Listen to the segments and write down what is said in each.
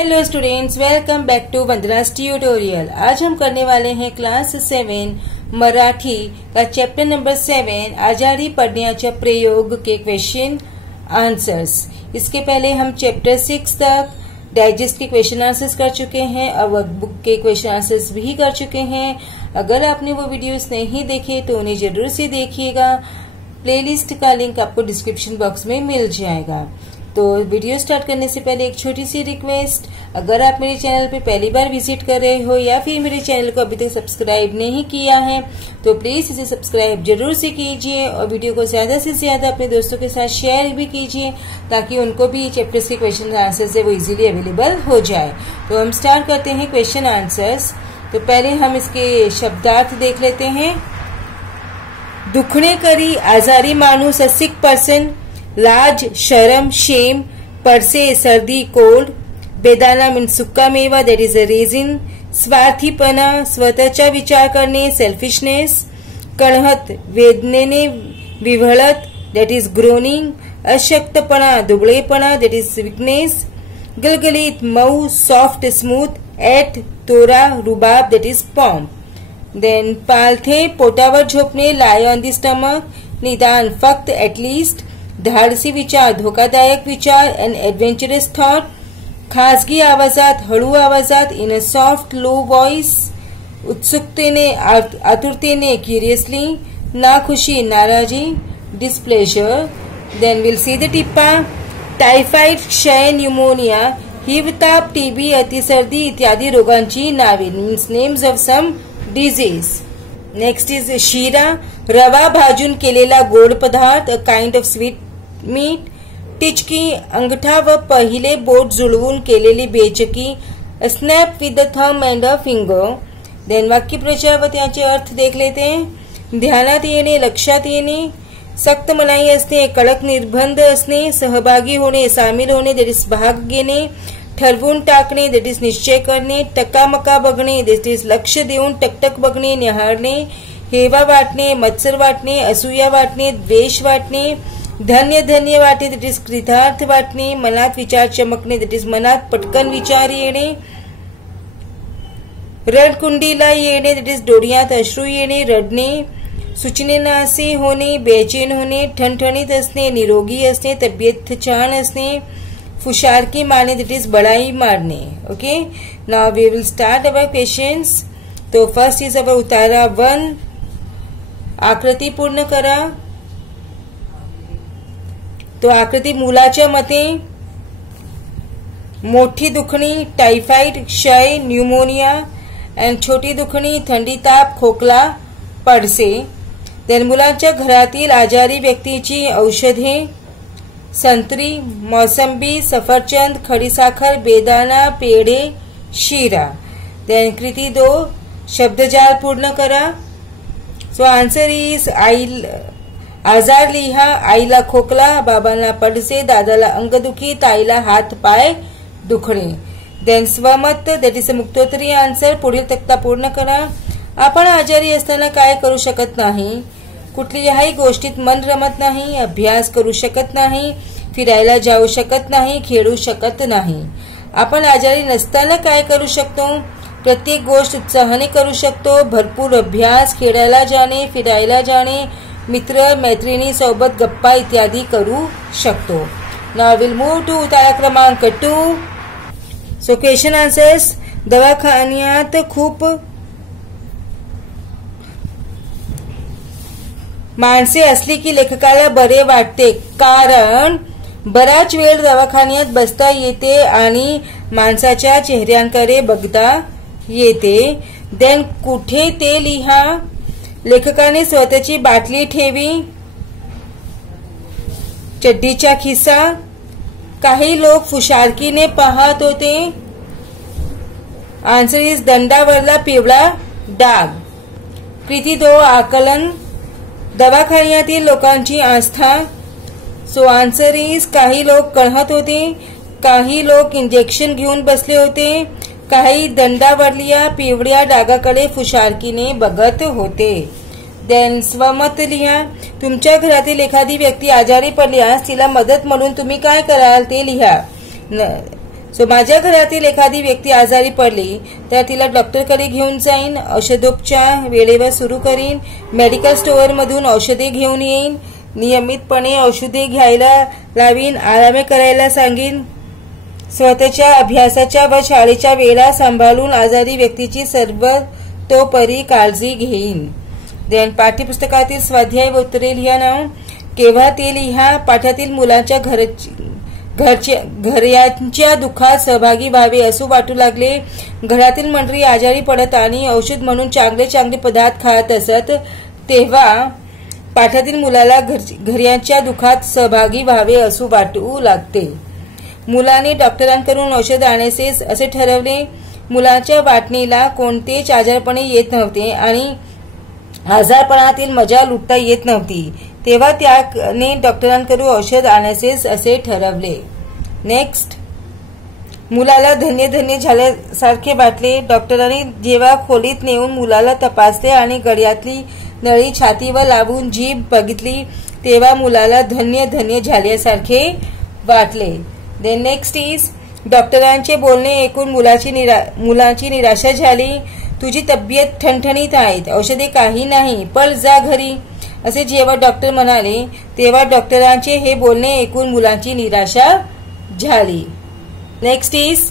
Hello students, welcome back to Vandana's tutorial. आज हम करने वाले हैं क्लास 7 मराठी का चैप्टर नंबर 7 आजारी पडण्याच्या प्रयोग के क्वेश्चन आंसर्स। इसके पहले हम चैप्टर 6 तक डाइजेस्ट के क्वेश्चन आंसर्स कर चुके हैं और वर्कबुक के क्वेश्चन आंसर्स भी कर चुके हैं। अगर आपने वो वीडियोस नहीं देखे तो उन्हें जरूर से देखिएगा। प्लेलिस्ट का लिंक आपको डिस्क्रिप्शन बॉक्स में मिल जाएगा। तो वीडियो स्टार्ट करने से पहले एक छोटी सी रिक्वेस्ट, अगर आप मेरे चैनल पे पहली बार विजिट कर रहे हो या फिर मेरे चैनल को अभी तक सब्सक्राइब नहीं किया है तो प्लीज इसे सब्सक्राइब जरूर से कीजिए और वीडियो को ज्यादा से ज्यादा अपने दोस्तों के साथ शेयर भी कीजिए ताकि उनको भी चैप्टर्स के क्वेश्चन आंसर से वो इजीली अवेलेबल हो जाए। तो हम स्टार्ट करते हैं क्वेश्चन आंसर्स। तो पहले हम इसके शब्दार्थ देख लेते हैं। दुखणे करी आजारी माणूस, अ सिक पर्सन, लाज, शरम, शेम, परसे, सर्दी, कोल्ड, बेदाना मीन्स सुक्का मेवा, दैट इज अ रेजिन, स्वार्थीपणा, स्वतःचा विचार करणे, सेल्फिशनेस, कणहत, वेदनेने विव्हळत, दैट इज ग्रोनिंग, अशक्तपणा, दुबळेपणा, दैट इज वीकनेस, गलगलीत, मऊ, सॉफ्ट, स्मूथ, एट, तोरा, रुबाब, दैट इज पॉम्प। देन पालथे, पोटावर झोपणे, लाय ऑन द स्टमक, निदान, फक्त, एटलीस्ट, धाडसी विचार, धोकादायक विचार, अन एडव्हेंचरस थॉट, खासगी आवाजात, हळू आवाजात, in a soft low voice, उत्सुकतेने, आतुरतेने, क्युरियसली, नाखुशी, नाराजी, displeasure. Then will see the टिप्पा। टायफॉइड, क्षय, न्यूमोनिया, हिवताप, टीबी, अतिसर्दी इत्यादी रोगांची नावे, means names of some disease. Next is शिरा, रवा भाजून केलेला गोड पदार्थ, a kind of sweet meat. टिचकी, अंगठा व पहिले बोट जुळवून केलेली बेचकी, a snap with the thumb and a finger. Then वाक्यप्रचार व त्याचे अर्थ देख लेते हैं। ध्यानात येणे, लक्षात येणे, सक्त मनाई असणे, कडक निर्बंध असणे, सहभागी होणे, सामील होणे, दॅट इज भाग घेणे, ठरवून टाकणे, दॅट इज निश्चय करणे, टकामका बघणे, दॅट इज लक्ष देऊन टकटक बघणे, निहाळणे, हेवा वाटणे, मत्सर वाटणे, असूया वाटणे, द्वेष वाटणे, धन्य धन्य वाटणे, दॅट इज कृतार्थ वाटणे, मनात विचार चमकणे, दॅट इज मनात पटकन विचार येणे, रडकुंडीला येणे, दॅट इज डोळ्यात अश्रू येणे, रडणे, सूचनेनासे होणे, बेचैन होणे, ठणठणीत असणे, निरोगी असणे, तब्येत छान असणे, फुशारकी मारणे, दॅट इज बड़ाई मारणे। Okay, now we will start our questions. तो फर्स्ट इज अवर उतारा 1, आकृती पूर्ण करा। तो आकृती मुलाच्या मते मोठी दुखणी, टायफॉइड, क्षय, न्यूमोनिया, अँड छोटी दुखणी, थंडी, ताप, खोकला, पडसे। देन मुलांच्या घरातील आजारी व्यक्तीची औषधे, संत्री, मौसंबी, सफरचंद, खडीसाखर, बेदाना, पेढे, शिरा। देन कृती 2, शब्दजाल पूर्ण करा। सो आन्सर इज आजार लिहा। आईला खोकला, बाबांना पडसे, दादाला अंगदुखी, ताईला हात पाय दुखणे। देन स्वमत, दॅट इज अ मुक्तोत्तरी आन्सर। पुढील तक्ता पूर्ण करा। आपण आजारी असताना काय करू शकत नाही? कुठल्याही गोष्टीत मन रमत नाही, अभ्यास करू शकत नाही, फिरायला जाऊ शकत नाही, खेळू शकत नाही। आपण आजारी नसताना काय करू शकतो? प्रत्येक गोष्ट उत्साहाने करू शकतो, भरपूर अभ्यास, खेळायला जाणे, फिरायला जाणे, मित्र मैत्रिणी सोबत गप्पा इत्यादी करू शकतो। नाउ विल मूव टू उतारा क्रमांक 2। So question answers. दवाखान्यात खूप माणसे असली की लेखकाला बरे वाटते, कारण बराच वेळ दवाखान्यात बसता येते आणि माणसाच्या चेहऱ्यांकडे बघता येते। देन कुठे ते लिहा। लेखकाने स्वतःची बाटली ठेवी, चड्डीचा खिसा, काही लोक फुशारकीने पाहत होते। आन्सर इज दंडावरला पिवळा डाग। कृती 2, आकलन, दवाखान्यातील लोकांची आस्था। सो आन्सर इज काही लोक कळहत होते, काही लोक इंजेक्शन घेऊन बसले होते, काही दंडावरल्या पिवळ्या डागाकडे फुशारकीने बघत होते। देन स्वमत लिहा। तुमच्या घरातील एखादी व्यक्ती आजारी पडल्यास तिला मदत म्हणून तुम्ही काय कराल ते लिहा। सो माझ्या घरातील एखादी व्यक्ती आजारी पडली तर तिला डॉक्टरकडे घेऊन जाईन, औषधोपचार वेळेवर सुरू करीन, मेडिकल स्टोअरमधून औषधे घेऊन येईन, नियमितपणे औषधे घ्यायला लावीन, आराम करायला सांगेन, स्वतःच्या अभ्यासाच्या व शाळेच्या वेळा सांभाळून आजारी व्यक्तीची सर्वतोपरी काळजी घेईन. देन पाठ्यपुस्तकातील स्वाध्याय व उत्तरे लिहा नाव. केव्हा ते लिहा. पाठातील मुलांच्या घरच्यांच्या दुःखात सहभागी व्हावे असं वाटू लागले. घरातील मंडळी आजारी पडत आणि औषध म्हणून चांगले चांगले पदार्थ खात असत तेव्हा पाठातील मुलाला घरच्यांच्या दुःखात सहभागी व्हावे असं वाटू लागते. मुलाने डॉक्टरांकडून औषध आणायचे असे ठरवले. मुलाच्या वाटणीला कोणतेच आजारपणे येत नव्हते आणि आजारपणातील मजा लुटता येत नव्हती. तेव्हा त्याने डॉक्टरांकडून औषध आणायचे असे ठरवले. नेक्स्ट. मुलाला धन्य धन्य झाल्यासारखे वाटले. डॉक्टरांनी जेव्हा खोलीत नेऊन मुलाला तपासले आणि गळ्यातली नळी छातीवर लावून जीभ बघितली तेव्हा मुलाला धन्य धन्य झाल्यासारखे वाटले. Then next is. डॉक्टरांचे बोलणे ऐकून मुलाची निराशा झाली. तुझी तब्येत ठणठणीत आहे, औषधे काही नाही, पळ जा घरी असे जेव्हा डॉक्टर म्हणाले तेव्हा डॉक्टरांचे हे बोलणे ऐकून मुलाची निराशा झाली. नेक्स्ट इज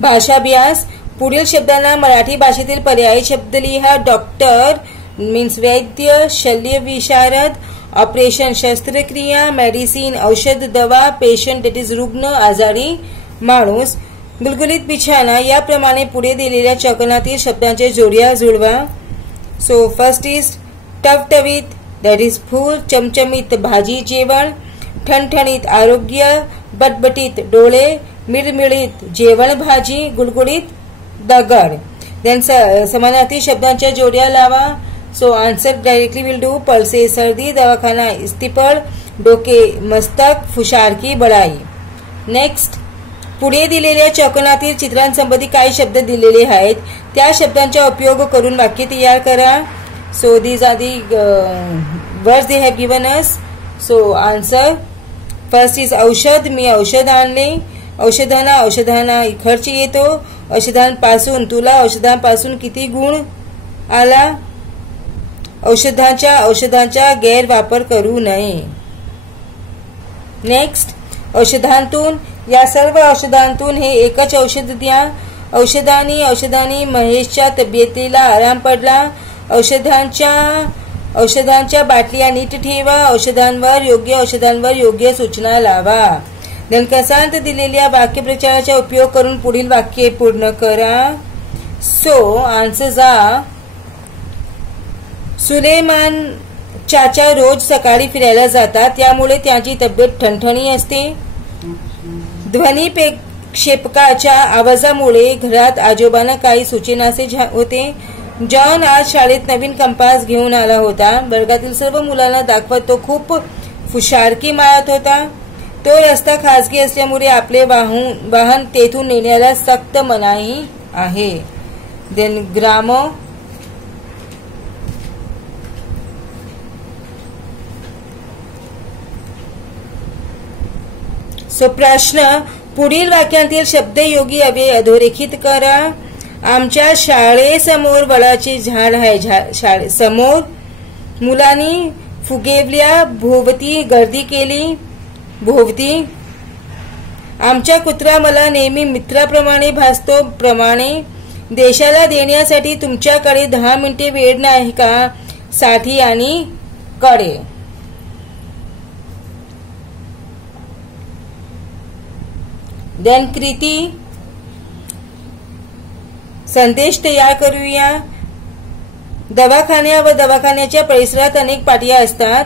भाषाभ्यास. पुढील शब्दांना मराठी भाषेतील पर्यायी शब्द लिहा. डॉक्टर मीन्स वैद्य, शल्य विशारद, ऑपरेशन शस्त्रक्रिया, मेडिसिन औषध दवा, पेशंट दॅट इज रुग्ण आजारी माणूस, गुलगुलीत बिछाना. याप्रमाणे पुढे दिलेल्या चौकोनातील शब्दांच्या जोड्या जुळवा. सो फर्स्ट इज टवटवीत दॅट इज फूल, चमचमीत भाजी जेवण, ठणठणीत आरोग्य, बटबटीत डोळे, मिळमिळीत जेवण भाजी, गुळगुळीत दगड. देन समानार्थी शब्दांच्या जोड्या लावा. So answer directly will do. पळसे सर्दी, दवाखाना इस्तिपळ, डोके मस्तक, फुशारकी बळाई. नेक्स्ट. पुढे दिलेल्या चौकोनातील चित्रांसंबंधी काही शब्द दिलेले आहेत त्या शब्दांचा उपयोग करून वाक्य तयार करा. So these are the words they have given us. So answer first is औषध. मी औषध आणले. औषधांना खर्च येतो. औषधांपासून किती गुण आला. औषधांचा गैरवापर करू नये. नेक्स्ट. औषधांतून. या सर्व औषधांतून हे एकच औषध द्या. औषधांनी महेशच्या तब्येतीला आराम पडला. औषधांच्या बाटल्या नीट ठेवा. औषधांवर योग्य सूचना लावा. दणकसांत दिलेल्या वाक्यप्रचाराचा उपयोग करून पुढील वाक्य पूर्ण करा. So answers are. सुलेमान चाचा रोज सकाळी फिरायला जातात त्यामुळे त्यांची तब्येत ठणठणी असते. ध्वनिक्षेपकाच्या आवाजामुळे घरात आजोबांना काही सुचेनासे होते. जॉन आज शाळेत नवीन कंपास घेऊन आला होता. वर्गातील सर्व मुलांना दाखवत तो खूप फुशारकी मारत होता. तो रस्ता खासगी असल्यामुळे आपले वाहन तेथून नेण्याला सक्त मनाई आहे. Then grammar. सो प्रश्न. पुढील वाक्यांतील शब्दयोगी अव्यय अधोरेखित करा. आमच्या शाळेसमोर वडाचे झाड आहे. समोर. मुलांनी फुगवल्या. भोवती गर्दी केली. भोवती. आमचा कुत्रा मला नेहमी मित्राप्रमाणे भासतो. प्रमाणे. देशाला देण्यासाठी तुमच्याकडे 10 मिनिटे वेळ नाही का. साठी आणि कडे. देन कृती. संदेश तयार करूया. दवाखान्या व दवाखान्याच्या परिसरात अनेक पाट्या असतात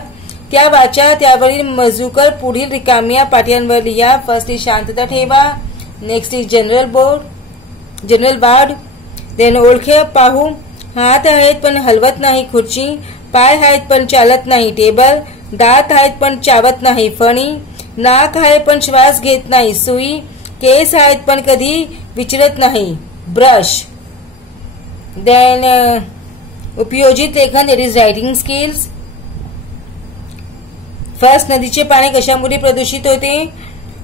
त्या वाचा. त्यावरील मजूकर पुढील रिकाम्या पाट्यांवर लिहा. फर्स्ट इज शांतता ठेवा. Next is general ward. Then ओळखे पाहू. हात आहेत पण हलवत नाही खुर्ची. पाय आहेत पण चालत नाही टेबल. दात आहेत पण चावत नाही फणी. नाक आहे पण श्वास घेत नाही सुई. केस आहेत पण कधी विचारत नाही ब्रश. देन उपयोजित लेखन that is writing skills. First. नदीचे पाणी कशामुळे प्रदूषित होते.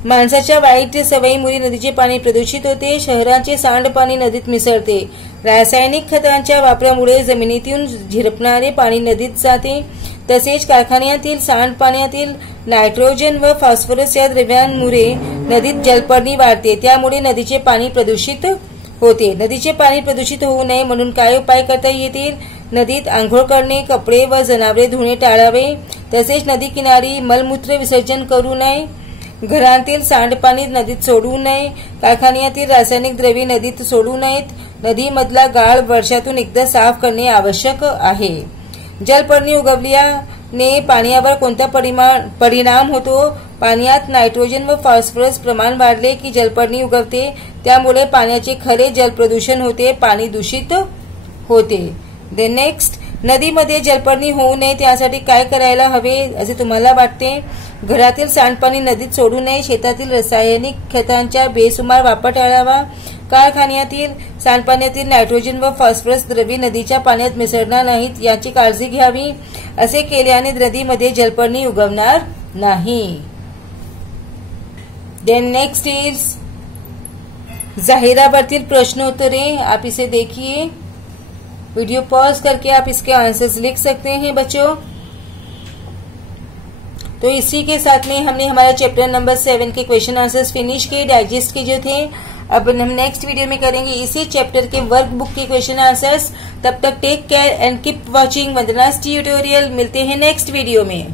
माणसाच्या वाईट सवयीमुळे नदीचे पाणी प्रदूषित होते. शहरांचे सांडपाणी नदीत मिसळते. रासायनिक खतांच्या वापरामुळे जमिनीतून झिरपणारे पाणी नदीत जाते. तसेच कारखान्यातील सांडपाण्यातील नायट्रोजन व फॉस्फरस या द्रव्यांमुळे नदीत जलपर्णी वाढते. त्यामुळे नदीचे पाणी प्रदूषित होते. नदीचे पाणी प्रदूषित होऊ नये म्हणून काय उपाय करता येतील? नदीत आंघोळ करणे, कपडे व जनावरे धुणे टाळावे. तसेच नदी किनारी मलमूत्र विसर्जन करू नये. घरातील सांडपाणी नदीत सोडू नये. कारखान्यातील रासायनिक द्रव्ये नदीत सोडू नयेत. नदीमधला गाळ वर्षातून एकदा साफ करणे आवश्यक आहे. जलपर्णी उगवल्याने पाण्यावर कोणता परिणाम होतो? पाण्यात नायट्रोजन व फॉस्फरस प्रमाण वाढले की जलपर्णी उगवते. त्यामुळे पाण्याचे खरे जलप्रदूषण होते. पाणी दूषित होते. नेक्स्ट, नदीमध्ये जलपर्णी होऊ नये त्यासाठी काय करायला हवे असे तुम्हाला वाटते? घरातील सांडपाणी नदीत सोडू नये. शेतातील रासायनिक खतांचा बेसुमार वापर टाळावा. कारखान्यातील सांडपाण्यातील नायट्रोजन व फॉस्फरस द्रव्ये नदीच्या पाण्यात मिसळणार नाहीत याची काळजी घ्यावी. असे केल्याने नदीमध्ये जलपर्णी उगवणार नाही. देन नेक्स्ट इज जाहिराबातील प्रश्नोत्तरे. आप इसे देखिए. वीडियो पॉज करके आप इसके आंसर्स लिख सकते हैं बच्चों. तो इसी के साथ में हमने हमारा चैप्टर नंबर 7 के क्वेश्चन आंसर्स फिनिश किए, डाइजेस्ट के जो थे. अब हम नेक्स्ट वीडियो में करेंगे इसी चैप्टर के वर्क बुक के क्वेश्चन आंसर्स. तब तक take care and keep watching Vandana's tutorial. मिलते हैं नेक्स्ट वीडियो में.